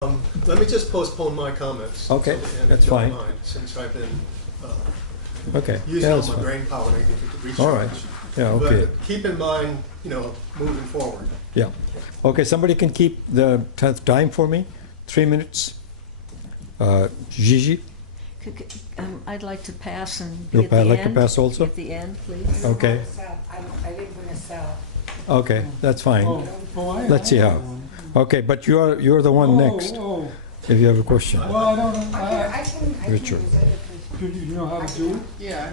Let me just postpone my comments. Okay, and if that's you don't fine. mind, since I've been Okay. using Yeah, all that's my fine. brain power and research. All right. Yeah, okay. But keep in mind, moving forward. Yeah. Okay, somebody can keep the time for me? 3 minutes? Gigi? I'd like to pass and You'll be at the end. like to pass also? At the end, please. Okay. I didn't bring a cell. Okay, that's fine. Let's see how. Okay, but you're the one next, Oh, if you have a question. well, I don't know. I can Richard. use it if Do you know how to do it? yeah.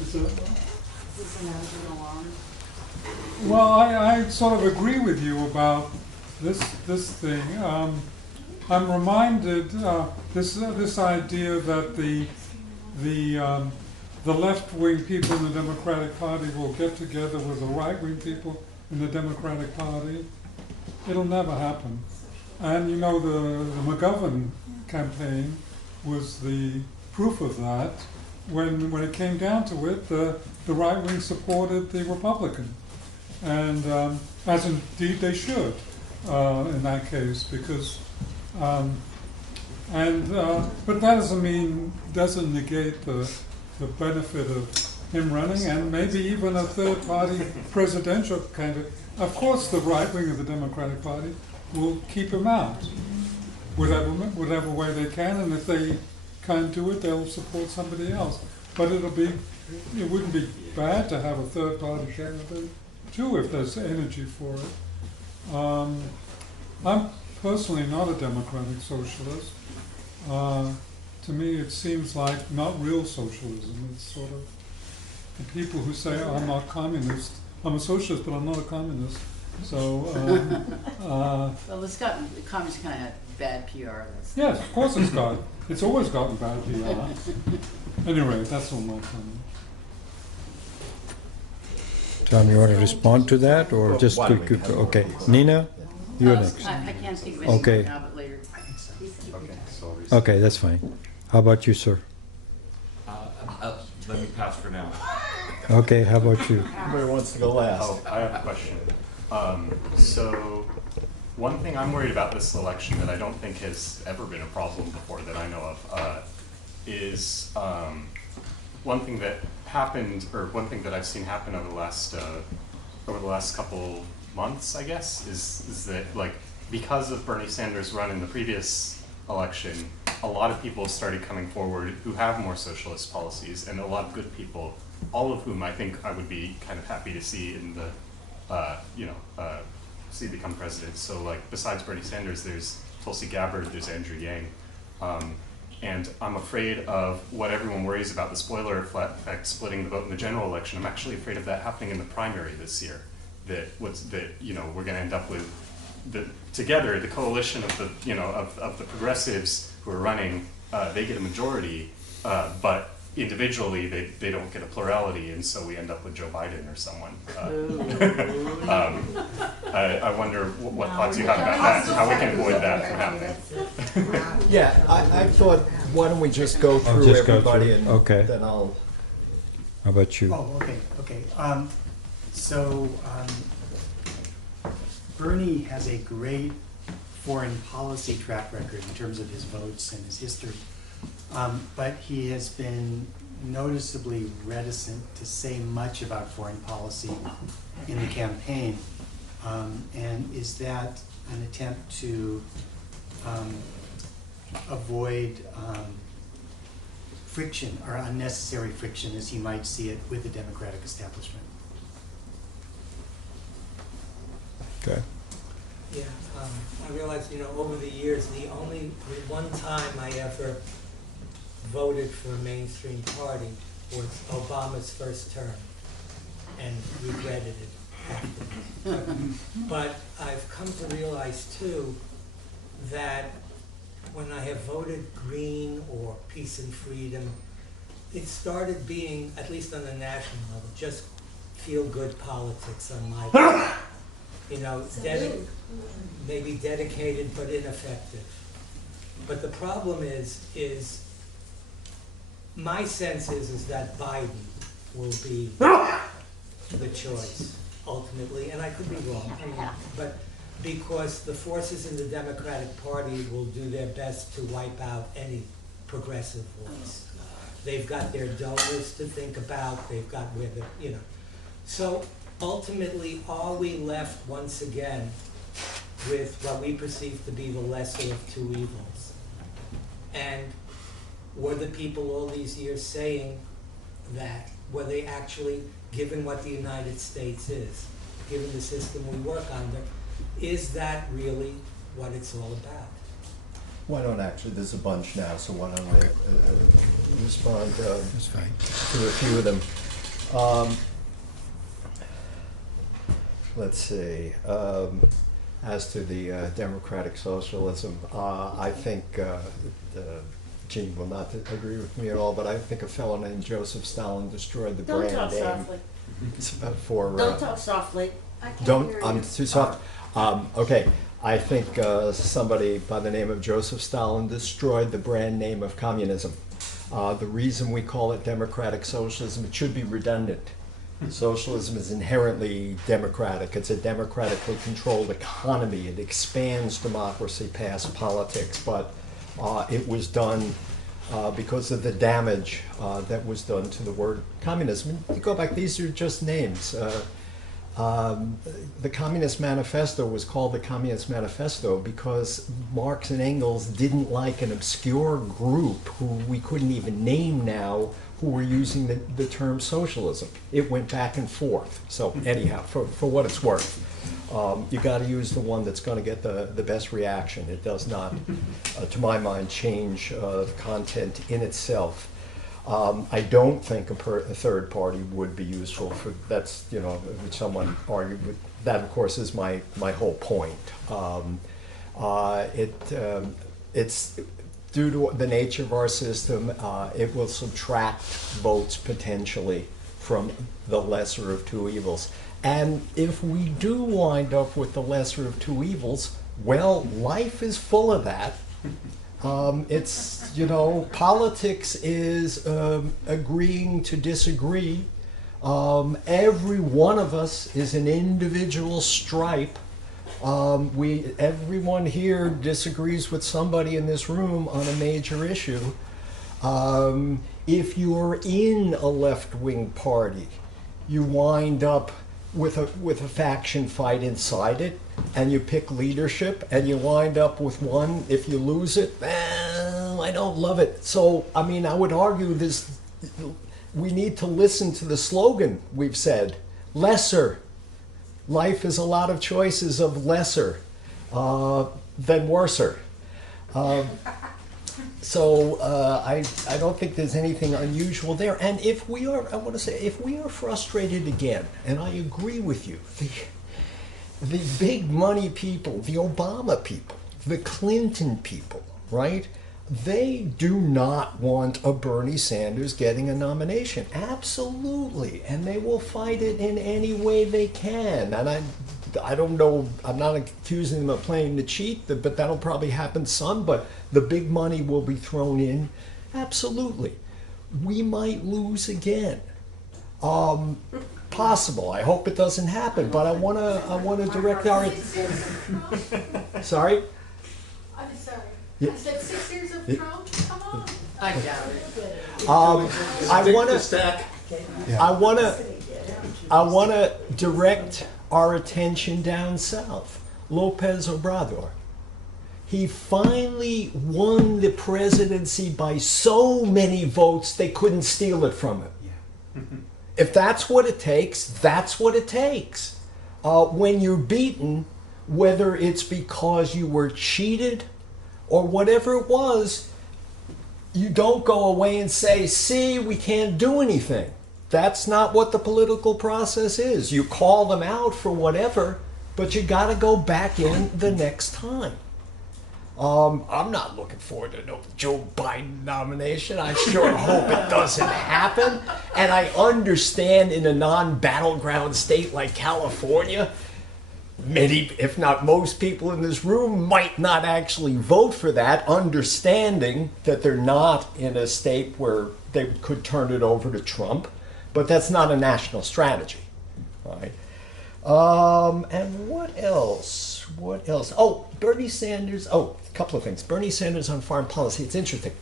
It's a- This is an original one. Well, I sort of agree with you about this thing. I'm reminded this idea that the left-wing people in the Democratic Party will get together with the right-wing people in the Democratic Party. It'll never happen. And you know, the McGovern campaign was the proof of that. When it came down to it, the right wing supported the Republican, and as indeed they should in that case, because but that doesn't negate the benefit of him running, and maybe even a third party presidential candidate. Of course, the right wing of the Democratic Party will keep him out whatever way they can, and if they can't do it, they'll support somebody else. But it wouldn't be bad to have a third party candidate too if there's energy for it. I'm personally not a democratic socialist. To me, it seems like not real socialism. It's sort of the people who say, I'm not communist. I'm a socialist, but I'm not a communist. So, Well, communists kind of had bad PR. yes, of course it's always gotten bad PR. Anyway, that's all my comment. Tom, you want to respond to that, or just why don't we have okay. Nina, you're next. I can't think of anything Okay. right now, but later. Okay, so Okay, that's fine. How about you, sir? let me pass for now. Okay, how about you? Whoever wants to go last. Oh, I have a question. So one thing I'm worried about this election that I don't think has ever been a problem before that I know of is one thing that happened, or one thing that I've seen happen over the last couple months, I guess, is that like because of Bernie Sanders' run in the previous election, a lot of people started coming forward who have more socialist policies, and a lot of good people, all of whom I think I would be kind of happy to see in the, see become president. So like besides Bernie Sanders, there's Tulsi Gabbard, there's Andrew Yang, and I'm afraid of what everyone worries about, the spoiler effect splitting the vote in the general election. I'm actually afraid of that happening in the primary this year. That we're going to end up with together the coalition of the progressives who are running, they get a majority, but individually they don't get a plurality, and so we end up with Joe Biden or someone. I wonder what thoughts you have about that, how we can avoid that from happening. Yeah, I thought, why don't we just go through just go everybody through. and Okay. then I'll... How about you? Oh, okay. Bernie has a great foreign policy track record in terms of his votes and his history, but he has been noticeably reticent to say much about foreign policy in the campaign. And is that an attempt to avoid friction or unnecessary friction, as he might see it, with the Democratic establishment? Okay. Yeah, I realize, over the years, the one time I ever voted for a mainstream party was Obama's first term, and regretted it afterwards. But I've come to realize, too, that when I have voted Green or Peace and Freedom, it started being, at least on the national level, just feel-good politics on my part. Maybe dedicated but ineffective. But the problem is my sense is that Biden will be the choice ultimately, and I could be wrong. But because the forces in the Democratic Party will do their best to wipe out any progressive voice. They've got their donors to think about, they've got where the, you know. So ultimately, are we left once again with what we perceive to be the lesser of two evils? And were the people all these years saying that? Were they actually, given what the United States is, given the system we work under, is that really what it's all about? Why don't actually, there's a bunch now, so why don't I respond That's fine. to a few of them. Let's see. As to the democratic socialism, I think Gene will not agree with me at all, but I think a fellow named Joseph Stalin destroyed the Don't brand talk name softly. for. Don't talk softly. I'm too soft. Okay, I think somebody by the name of Joseph Stalin destroyed the brand name of communism. The reason we call it democratic socialism, it should be redundant. Socialism is inherently democratic. It's a democratically controlled economy. It expands democracy past politics, but it was done because of the damage that was done to the word communism. You go back, these are just names. The Communist Manifesto was called the Communist Manifesto because Marx and Engels didn't like an obscure group who we couldn't even name now who were using the term socialism. It went back and forth. So anyhow, for what it's worth, you got to use the one that's going to get the best reaction. It does not, to my mind, change the content in itself. I don't think a third party would be useful for, that's, you know, if someone argued with, that of course is my whole point. It's due to the nature of our system, it will subtract votes potentially from the lesser of two evils. And if we do wind up with the lesser of two evils, well, life is full of that. It's, you know, politics is agreeing to disagree. Every one of us is an individual stripe. Everyone here disagrees with somebody in this room on a major issue. If you're in a left-wing party, you wind up with a faction fight inside it, and you pick leadership, and you wind up with one. If you lose it, I don't love it. So, I mean, I would argue this. We need to listen to the slogan we've said: lesser. Life is a lot of choices of lesser than worser. So I don't think there's anything unusual there. And if we are, I want to say, if we are frustrated again, and I agree with you, the big money people, the Obama people, the Clinton people, right? They do not want a Bernie Sanders getting a nomination. Absolutely. And they will fight it in any way they can. And I don't know, I'm not accusing them of playing the cheat, but that'll probably happen some, but the big money will be thrown in. Absolutely. We might lose again. Possible. I hope it doesn't happen, but I want to direct our... Sorry? I'm sorry. Yeah. I said 6 years of Trump? Come on. I doubt it. I want to direct our attention down south. Lopez Obrador. He finally won the presidency by so many votes they couldn't steal it from him. Yeah. If that's what it takes, that's what it takes. When you're beaten, whether it's because you were cheated or whatever it was, you don't go away and say, see, we can't do anything. That's not what the political process is. You call them out for whatever, but you got to go back in the next time. I'm not looking forward to no Joe Biden nomination. I sure hope it doesn't happen. And I understand in a non-battleground state like California, many, if not most people in this room might not actually vote for that, understanding that they're not in a state where they could turn it over to Trump. But that's not a national strategy, right? And what else? What else? Oh, Bernie Sanders. Oh, a couple of things. Bernie Sanders on foreign policy. It's interesting.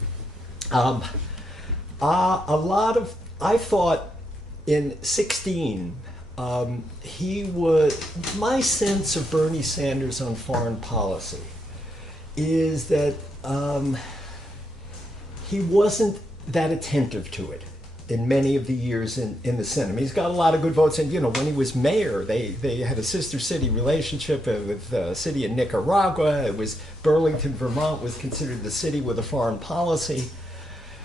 I thought in 16, he was, my sense of Bernie Sanders on foreign policy is that he wasn't that attentive to it in many of the years in the Senate. I mean, he's got a lot of good votes, and when he was mayor, they had a sister city relationship with a city in Nicaragua. It was Burlington, Vermont was considered the city with a foreign policy.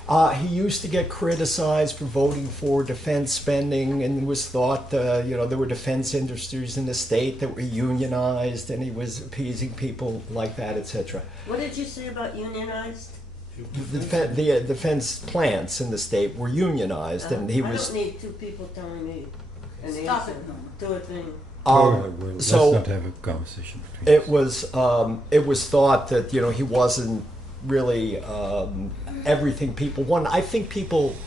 He used to get criticized for voting for defense spending, and it was thought, there were defense industries in the state that were unionized, and he was appeasing people like that, etc. What did you say about unionized? The defense plants in the state were unionized, and he was. I don't need two people telling me an Stop answer it. to a thing. Let's So not have a conversation between it was thought that he wasn't really everything people wanted. I think people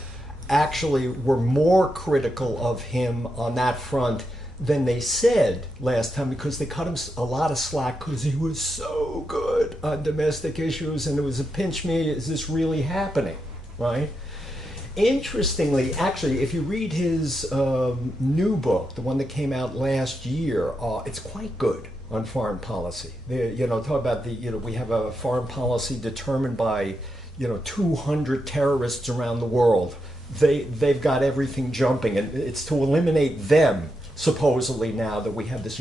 actually were more critical of him on that front than they said last time, because they cut him a lot of slack because he was so good on domestic issues, and it was a pinch me, is this really happening, right? Interestingly, actually, if you read his new book, the one that came out last year, it's quite good on foreign policy. Talk about we have a foreign policy determined by 200 terrorists around the world. They've got everything jumping, and it's to eliminate them, supposedly, now that we have this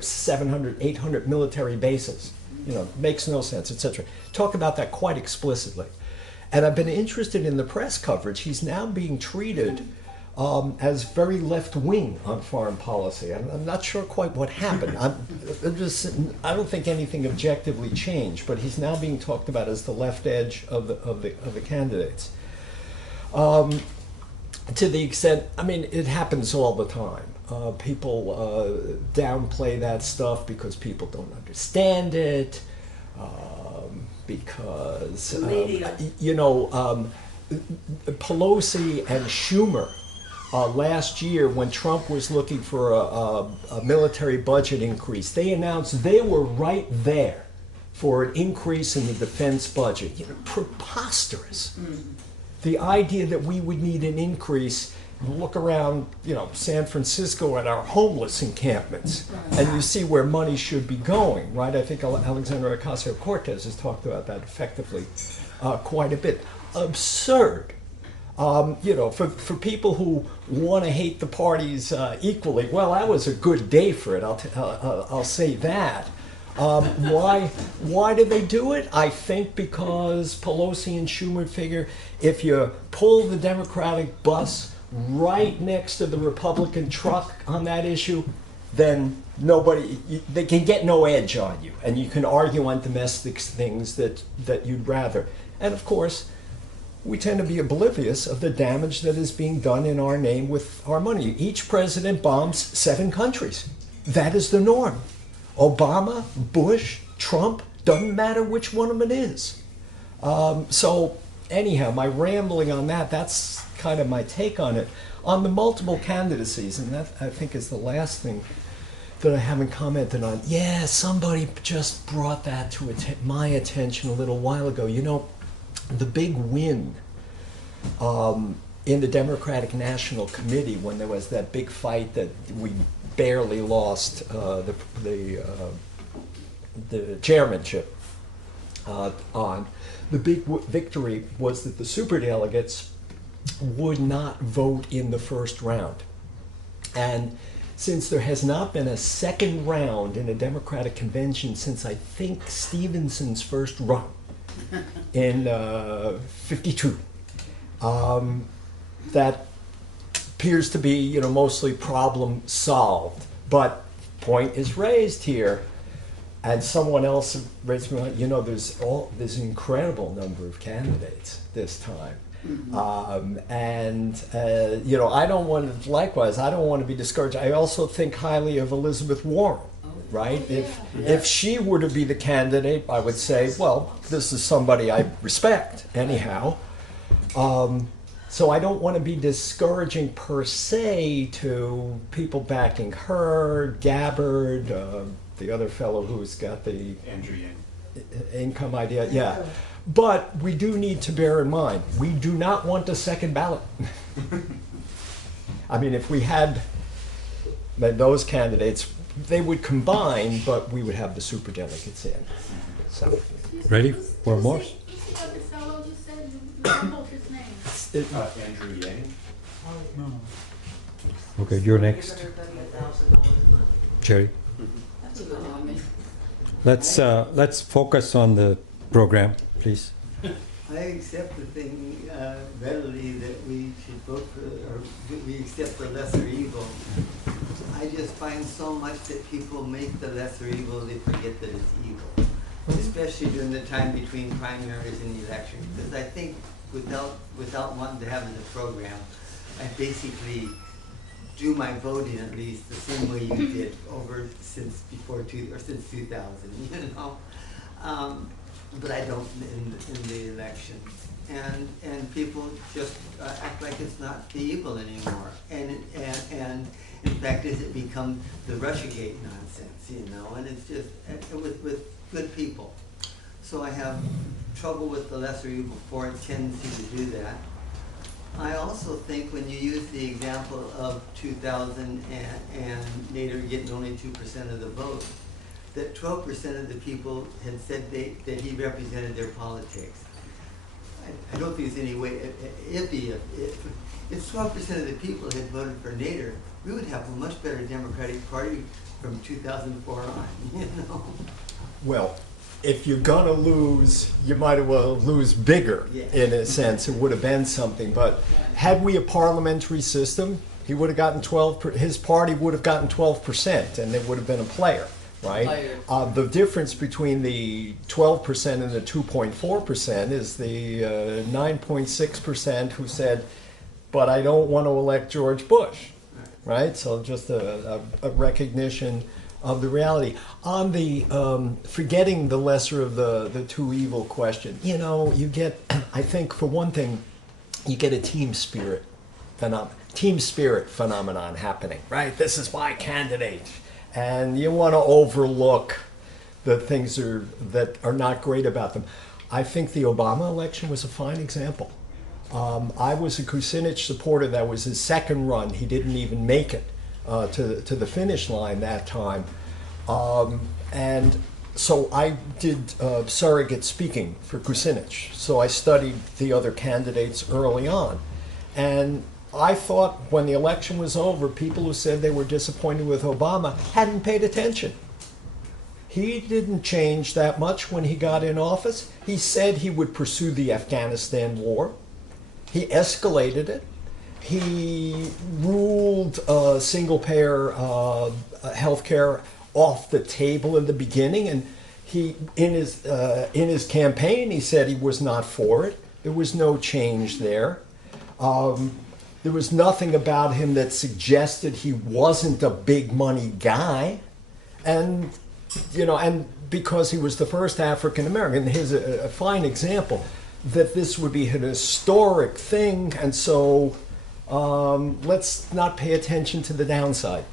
700, 800 military bases. Makes no sense, etc. Talk about that quite explicitly. And I've been interested in the press coverage. He's now being treated as very left-wing on foreign policy. I'm not sure quite what happened. I don't think anything objectively changed, but he's now being talked about as the left edge of the candidates. To the extent, it happens all the time. People downplay that stuff because people don't understand it, because Pelosi and Schumer last year, when Trump was looking for a military budget increase, they announced they were right there for an increase in the defense budget. Preposterous. The idea that we would need an increase. Look around, San Francisco at our homeless encampments, and you see where money should be going, right? I think Alexandria Ocasio-Cortez has talked about that effectively quite a bit. Absurd. For people who want to hate the parties equally, well, that was a good day for it. I'll say that. Why did they do it? I think because Pelosi and Schumer figure if you pull the Democratic bus right next to the Republican truck on that issue, then they can get no edge on you, and you can argue on domestic things that you'd rather. And of course, we tend to be oblivious of the damage that is being done in our name with our money. Each president bombs 7 countries. That is the norm. Obama, Bush, Trump, doesn't matter which one of them it is. So anyhow, my rambling on that's kind of my take on it. On the multiple candidacies, and that I think is the last thing that I haven't commented on. Yeah, somebody just brought that to my attention a little while ago. The big win in the Democratic National Committee, when there was that big fight that we barely lost the chairmanship on, the big victory was that the superdelegates would not vote in the first round. And since there has not been a second round in a Democratic convention since I think Stevenson's first run in 52, that appears to be mostly problem solved. But point is raised here, and someone else raised me, there's an incredible number of candidates this time. I don't want to, likewise, I don't want to be discouraged. I also think highly of Elizabeth Warren, right? If she were to be the candidate, I would say, well, this is somebody I respect anyhow. So I don't want to be discouraging per se to people backing her, Gabbard, the other fellow who's got the Andrew Yang. income idea, yeah. But we do need to bear in mind, we do not want a second ballot. I mean, if we had those candidates, they would combine, but we would have the superdelegates in. So, Ready for more? Who's the other fellow you said, you mumbled his name? Andrew Yang. No. Okay, you're next. Jerry. That's a good one. Let's focus on the program, please. I accept the thing readily that we should vote for, or that we accept the lesser evil. I just find so much that people make the lesser evil, they forget that it's evil. Especially during the time between primaries and the election. Because I think without wanting to have it in the program, I basically do my voting at least the same way you did since 2000, you know. But I don't in the election, and people just act like it's not the evil anymore, and in fact, it become the Russiagate nonsense, you know, and it's just with good people. So I have trouble with the lesser evil for a tendency to do that. I also think when you use the example of 2000 and Nader getting only 2% of the vote, that 12% of the people had said that he represented their politics. I don't think there's any way, if 12% of the people had voted for Nader, we would have a much better Democratic Party from 2004 on, you know? well, if you're gonna lose, you might as well lose bigger, in a sense. It would have been something, but had we a parliamentary system, he would have gotten his party would have gotten 12%, and it would have been a player. Right? The difference between the 12% and the 2.4% is the 9.6% who said, but I don't want to elect George Bush. Right? So just a recognition of the reality. On the forgetting the lesser of the two evil question, you know, you get, I think for one thing, you get a team spirit phenomenon happening, right? This is my candidate. And you want to overlook the things that are not great about them. I think the Obama election was a fine example. I was a Kucinich supporter. That was his second run. He didn't even make it to the finish line that time. And so I did surrogate speaking for Kucinich. So I studied the other candidates early on. And I thought when the election was over, people who said they were disappointed with Obama hadn't paid attention. He didn't change that much when he got in office. He said he would pursue the Afghanistan war. He escalated it. He ruled single-payer health care off the table in the beginning, and he in his campaign he said he was not for it. There was no change there. There was nothing about him that suggested he wasn't a big money guy. And, you know, and because he was the first African American, here's a fine example that this would be an historic thing. And so let's not pay attention to the downside.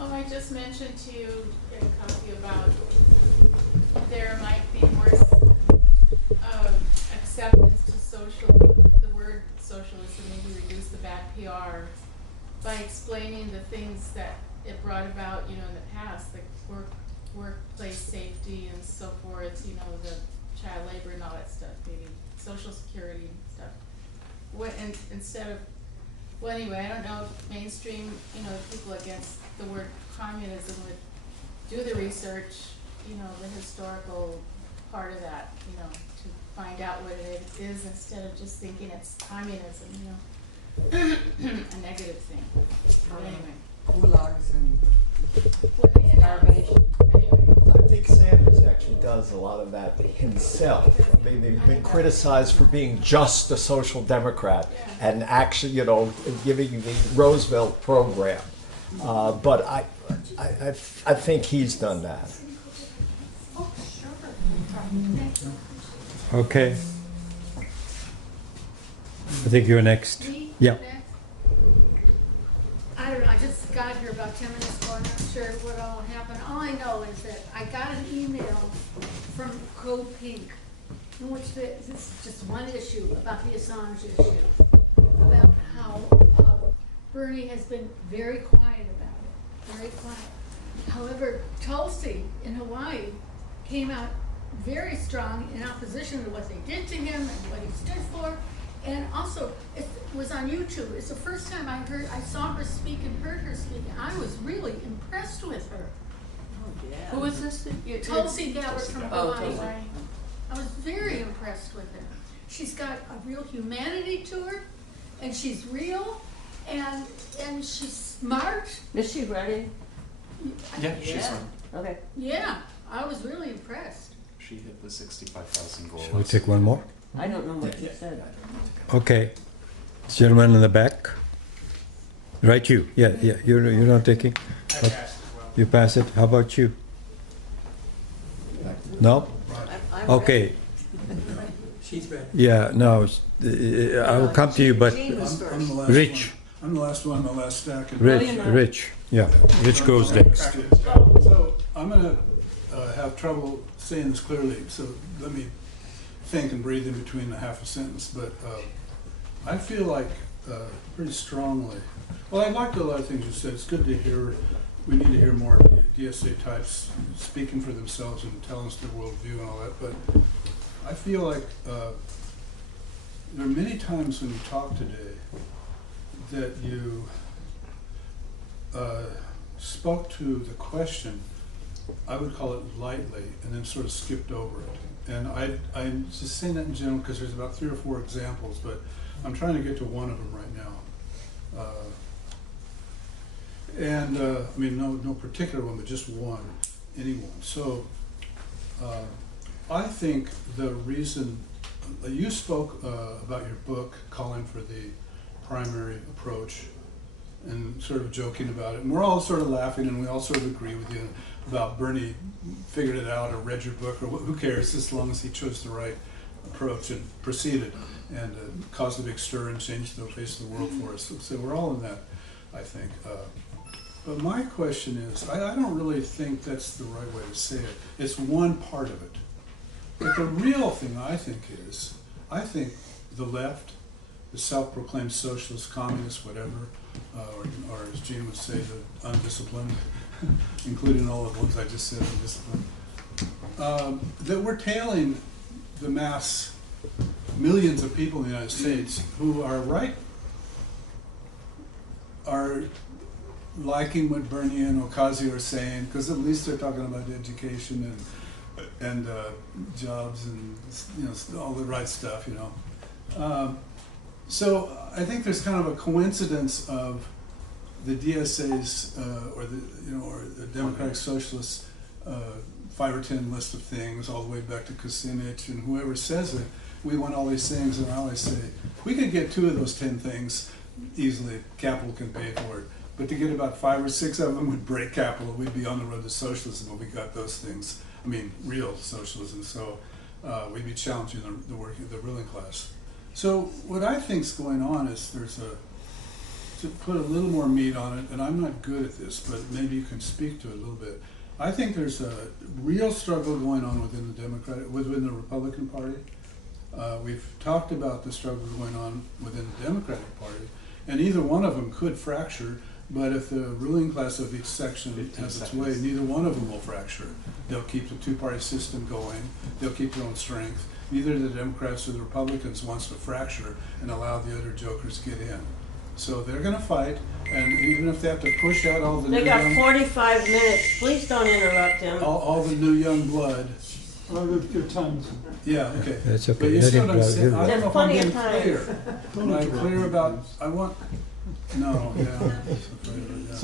Oh, I just mentioned to you in copy about there might be more acceptance to the word socialist, and maybe reduce the bad PR by explaining the things that it brought about, you know, in the past, like workplace safety and so forth, you know, the child labor and all that stuff, maybe social security and stuff. Instead of, well, anyway, I don't know if mainstream, you know, people against the word communism would do the research, you know, the historical part of that, you know, to find out what it is instead of just thinking it's communism, you know, a negative thing. But anyway. Gulags and starvation. Anyway. I think Sanders actually does a lot of that himself. I mean, they've been criticized for being just a social democrat and actually, you know, giving the Roosevelt program. But I think he's done that. Oh, sure. Okay. I think you're next. Me? Yeah. I don't know, I just just got here about 10 minutes ago. I'm not sure what all happened. All I know is that I got an email from Code Pink, in which this is just one issue about the Assange issue, about how Bernie has been very quiet about it, very quiet. However, Tulsi in Hawaii came out very strong in opposition to what they did to him and what he stood for. And also, it was on YouTube. It's the first time I saw her speak and heard her speak. I was really impressed with her. Oh, yeah. Who is this? Tulsi Gabbard from Oh, Hawaii. Tulsi. I was very impressed with her. She's got a real humanity to her, and she's real, and she's smart. Is she ready? Yeah, she's fine. Okay. Yeah, I was really impressed. She hit the 65,000 goal. Shall we take one more? I don't know what you said. Okay. Gentleman in the back. Right, you. Yeah, you're not taking? I passed as well. You pass it. How about you? No? I'm Okay. She's ready. Yeah, no, I will come to you, but Jean was I'm first. the last Rich. one. I'm the last one, the last stack. Rich, yeah. Rich goes next. So I'm gonna have trouble saying this clearly, so let me think and breathe in between a half a sentence, but I feel like pretty strongly, well, I liked a lot of things you said. It's good to hear, we need to hear more DSA types speaking for themselves and telling us their worldview and all that, but I feel like there are many times when you talk today that you spoke to the question, I would call it lightly, and then sort of skipped over it. And I'm just saying that in general because there's about 3 or 4 examples, but I'm trying to get to one of them right now. I mean, no particular one, but just one, anyone. So I think the reason, you spoke about your book, calling for the primary approach, and sort of joking about it. And we're all sort of laughing, and we all sort of agree with you about Bernie figured it out or read your book, or who cares, as long as he chose the right approach and proceeded and caused a big stir and changed the face of the world for us. So we're all in that, I think. But my question is, I don't really think that's the right way to say it. It's one part of it. But the real thing I think is, I think the left, the self-proclaimed socialist, communist, whatever, or as Gene would say, the undisciplined, including all of the ones I just said, undisciplined, that we're tailing the mass, millions of people in the United States who are liking what Bernie and Ocasio are saying, because at least they're talking about education and jobs and all the right stuff, So I think there's kind of a coincidence of the DSA's or the Democratic Socialists 5 or 10 list of things, all the way back to Kucinich and whoever says it. We want all these things, and I always say we could get 2 of those 10 things easily. Capital can pay for it, but to get about 5 or 6 of them would break capital. We'd be on the road to socialism when we got those things. I mean, real socialism. So we'd be challenging the ruling class. So what I think's going on is to put a little more meat on it, and I'm not good at this, but maybe you can speak to it a little bit. I think there's a real struggle going on within the Republican Party. We've talked about the struggle going on within the Democratic Party, and either one of them could fracture, but if the ruling class of each section has its way, neither one of them will fracture. They'll keep the 2-party system going, they'll keep their own strength. Neither the Democrats or the Republicans wants to fracture and allow the other jokers to get in. So they're going to fight, and even if they have to push out all the They got 45 minutes. Please don't interrupt him. all the new young blood. Well, your time's Yeah, okay. That's okay. But you see what I'm saying? I don't know if I'm There's being plenty of clear. Am I clear about, no, yeah.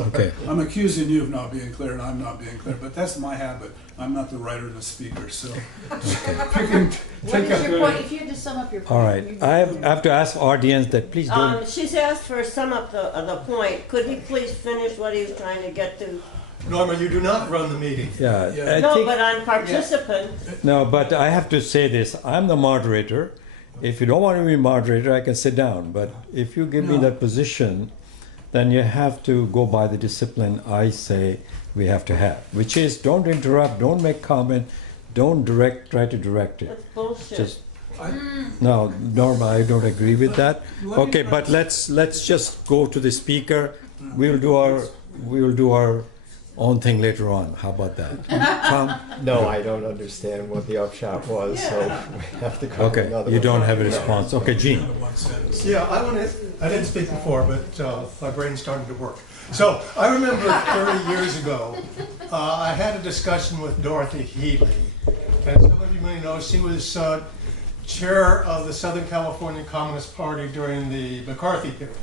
Okay. I'm accusing you of not being clear, and I'm not being clear, but that's my habit. I'm not the writer and the speaker, so. What is your point? If you had to sum up your point. All right. I have to ask audience that please don't. She's asked for a sum up the point. Could he please finish what he was trying to get to? Norma, you do not run the meeting. Yeah. I No, think- but I'm participant. No, but I have to say this. I'm the moderator. If you don't want to be moderator, I can sit down. But if you give me No. that position, then you have to go by the discipline I say we have to have, which is don't interrupt, don't make comment, don't try to direct it. That's bullshit. Just no, Norma, I don't agree with that. Okay, but let's just go to the speaker. We'll do our own thing later on. How about that? Tom? No, I don't understand what the upshot was, so we have to go to Okay, another you one. don't have a response. Okay, Gene. Yeah, I didn't speak before, but my brain started to work. So I remember 30 years ago, I had a discussion with Dorothy Healy. And some of you may know she was chair of the Southern California Communist Party during the McCarthy period.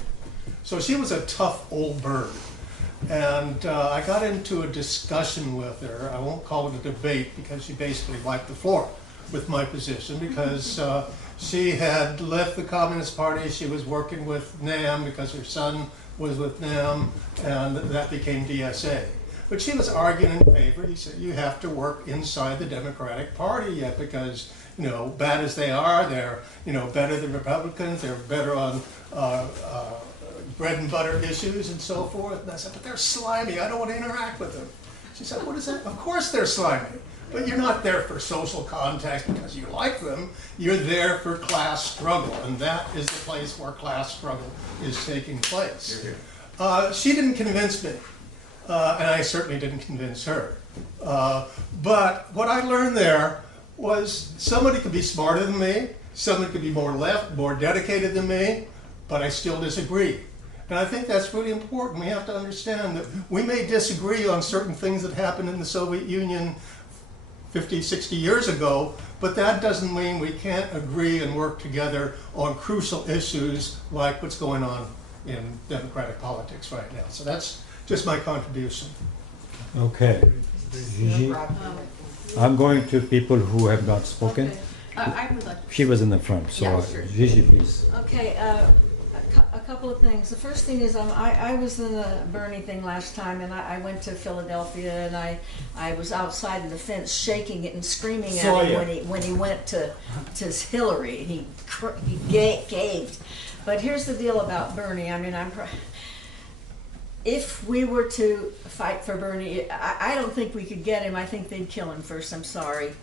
So she was a tough old bird. And I got into a discussion with her. I won't call it a debate because she basically wiped the floor with my position because she had left the Communist Party. She was working with NAM because her son was with NAM, and that became DSA. But she was arguing in favor. He said, you have to work inside the Democratic Party yet because, you know, bad as they are, they're, you know, better than Republicans. They're better on bread and butter issues and so forth. And I said, but they're slimy. I don't want to interact with them. She said, what is that? Of course they're slimy. But you're not there for social contact because you like them. You're there for class struggle. And that is the place where class struggle is taking place. She didn't convince me. And I certainly didn't convince her. But what I learned there was somebody could be smarter than me. Somebody could be more left, more dedicated than me. But I still disagree. And I think that's really important. We have to understand that we may disagree on certain things that happened in the Soviet Union 50, 60 years ago, but that doesn't mean we can't agree and work together on crucial issues like what's going on in democratic politics right now. So that's just my contribution. Okay. Gigi? I'm going to people who have not spoken. Okay. I would like to. She was in the front, so Yeah, sure. Gigi, please. Okay, a couple of things. The first thing is I was in the Bernie thing last time, and I went to Philadelphia, and I was outside of the fence shaking it and screaming at him when he went to Hillary. He caved. But here's the deal about Bernie. I mean, if we were to fight for Bernie, I don't think we could get him. I think they'd kill him first. I'm sorry.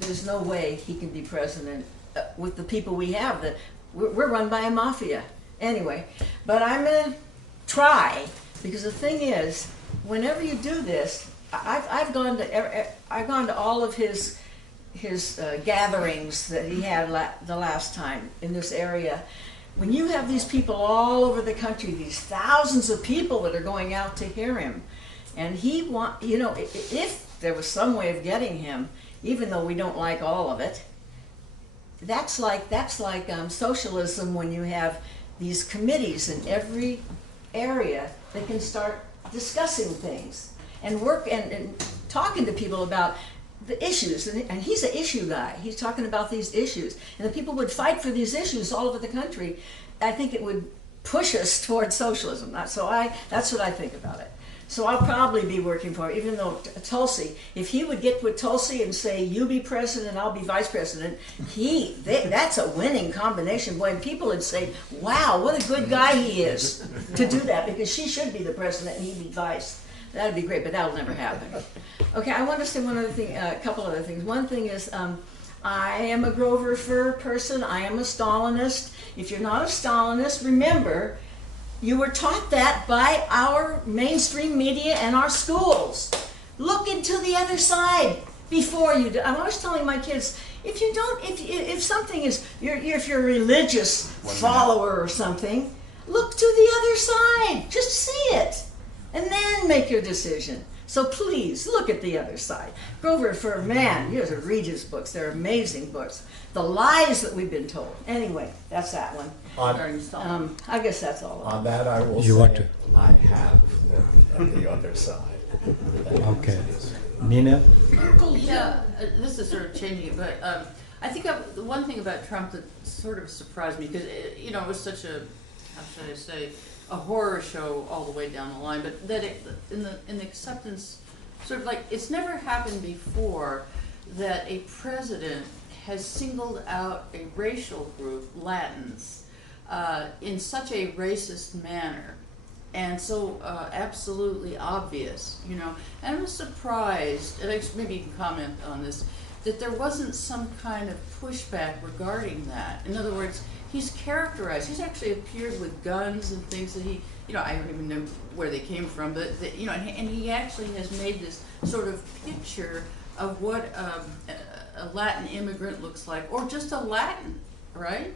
There's no way he can be president with the people we have. We're run by a mafia. Anyway, but I'm going to try, because the thing is, whenever you do this, I've gone to all of his gatherings that he had the last time in this area. When you have these people all over the country, these thousands of people that are going out to hear him, and if there was some way of getting him, even though we don't like all of it, that's like socialism, when you have these committees in every area that can start discussing things and work and talking to people about the issues. And he's an issue guy. He's talking about these issues. And the people would fight for these issues all over the country. I think it would push us towards socialism. That's what I think about it. So I'll probably be working for it, even though Tulsi, if he would get with Tulsi and say, you be president, I'll be vice president, that's a winning combination. Boy, and people would say, wow, what a good guy he is to do that, because she should be the president and he'd be vice. That'd be great, but that'll never happen. Okay, I want to say one other thing, a couple other things. One thing is, I am a Grover Fur person. I am a Stalinist. If you're not a Stalinist, remember, you were taught that by our mainstream media and our schools. Look into the other side before you do. I'm always telling my kids, if something is, if you're a religious follower or something, look to the other side. Just see it, and then make your decision. So please, look at the other side. Grover Fur, man, you have to read his books. They're amazing books. The lies that we've been told. Anyway, that's that one. I guess that's all. On that, I will say I have looked at the other side. Okay. Nina? Yeah, this is sort of changing it, but I think the one thing about Trump that sort of surprised me, because it was such a, how should I say, a horror show all the way down the line, but that in the acceptance, sort of like, it's never happened before that a president has singled out a racial group, Latins, in such a racist manner and so absolutely obvious, you know. And I was surprised, and maybe you can comment on this, that there wasn't some kind of pushback regarding that. In other words, he's characterized, he's actually appeared with guns and things that he, you know, I don't even know where they came from, but, you know, and he actually has made this sort of picture of what a Latin immigrant looks like, or just a Latin, right?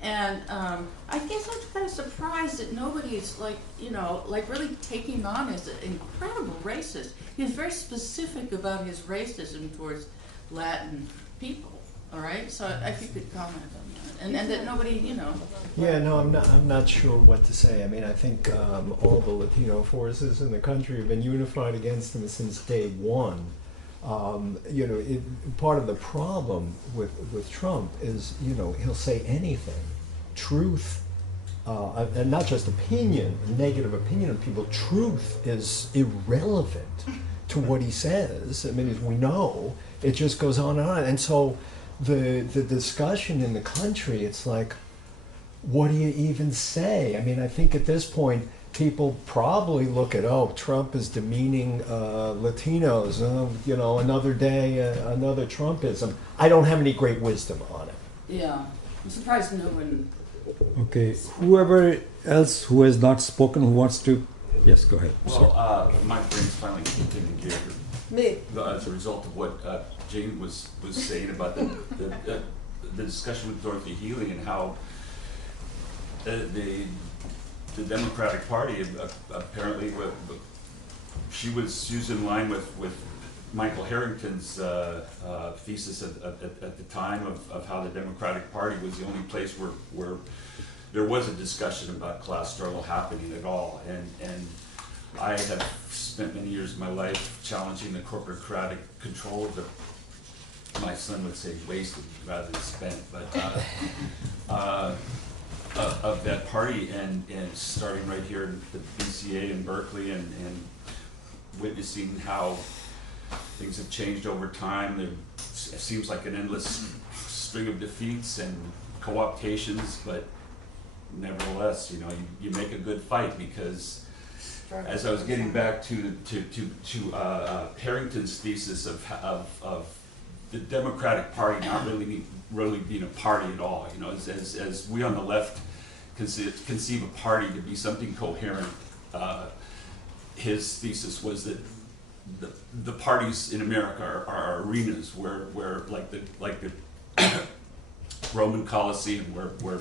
And I guess I'm kind of surprised that nobody's like, you know, like really taking him on as an incredible racist. He's very specific about his racism towards Latin people, all right? So if you could comment on that. And that nobody, you know. Yeah, no, I'm not sure what to say. I mean, I think all the Latino forces in the country have been unified against him since day one. You know, part of the problem with Trump is, you know, he'll say anything. Truth, and not just opinion, negative opinion of people, truth is irrelevant to what he says. I mean, as we know, it just goes on and on. And so the discussion in the country, it's like, what do you even say? I mean, I think at this point, people probably look at, oh, Trump is demeaning Latinos, you know, another day, another Trumpism. I don't have any great wisdom on it. Yeah, I'm surprised no one. Okay, whoever else who has not spoken, who wants to, yes, go ahead. Well, my brain's finally kicked in gear. Me. As a result of what Jane was saying about the discussion with Dorothy Healy and how the Democratic Party apparently she was in line with Michael Harrington's thesis at the time of how the Democratic Party was the only place where there was a discussion about class struggle happening at all. And I have spent many years of my life challenging the corporocratic control of my son would say wasted rather than spent, but of that party, and starting right here in the BCA in Berkeley, and witnessing how things have changed over time. There seems like an endless string of defeats and co-optations, but nevertheless, you know, you make a good fight, because as I was getting back to Harrington's thesis of the Democratic Party not really being a party at all, you know, as we on the left conceive a party to be something coherent, his thesis was that the parties in America are arenas where like the Roman Colosseum, where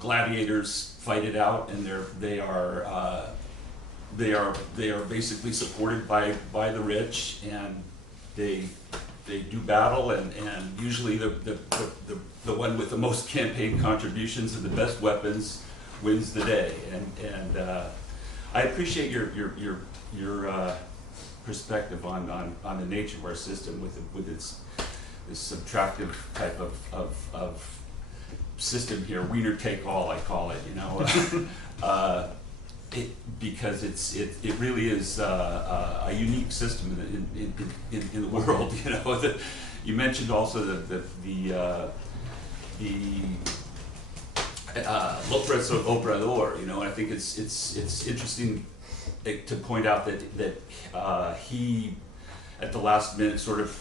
gladiators fight it out, and they are basically supported by the rich, and they do battle, and usually the one with the most campaign contributions and the best weapons wins the day. And I appreciate your perspective on the nature of our system with its this subtractive type of system here, winner take all, I call it, you know. Because it really is a unique system in the world, you know. You mentioned also the López Obrador, you know, and I think it's interesting to point out that he at the last minute sort of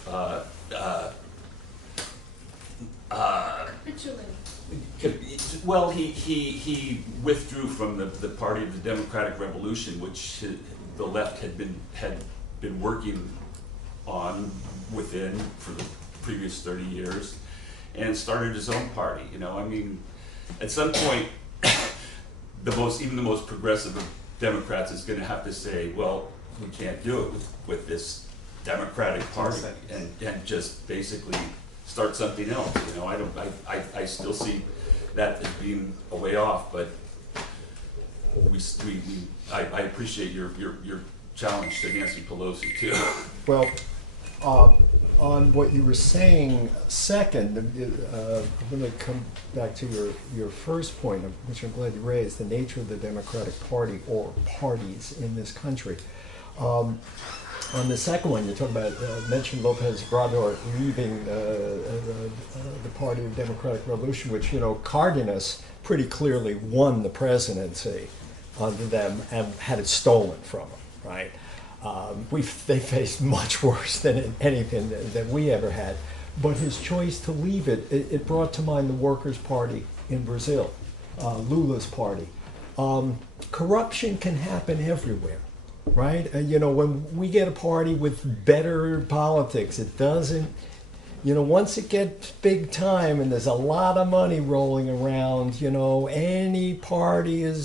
well, he withdrew from the party of the Democratic Revolution, which the left had been working on within for the previous 30 years, and started his own party. You know, I mean, at some point, even the most progressive of Democrats is going to have to say, well, we can't do it with this Democratic Party, and just basically start something else. You know, I still see that as being a way off, but I appreciate your challenge to Nancy Pelosi too. Well, on what you were saying second, I'm going to come back to your first point, which I'm glad you raised, the nature of the Democratic Party or parties in this country. On the second one, you talk about, mentioned López Obrador leaving the party of Democratic Revolution, which, you know, Cardenas pretty clearly won the presidency under them and had it stolen from them, right? They faced much worse than anything that we ever had. But his choice to leave it brought to mind the Workers' Party in Brazil, Lula's party. Corruption can happen everywhere, right? When we get a party with better politics, it doesn't, once it gets big time and there's a lot of money rolling around, any party is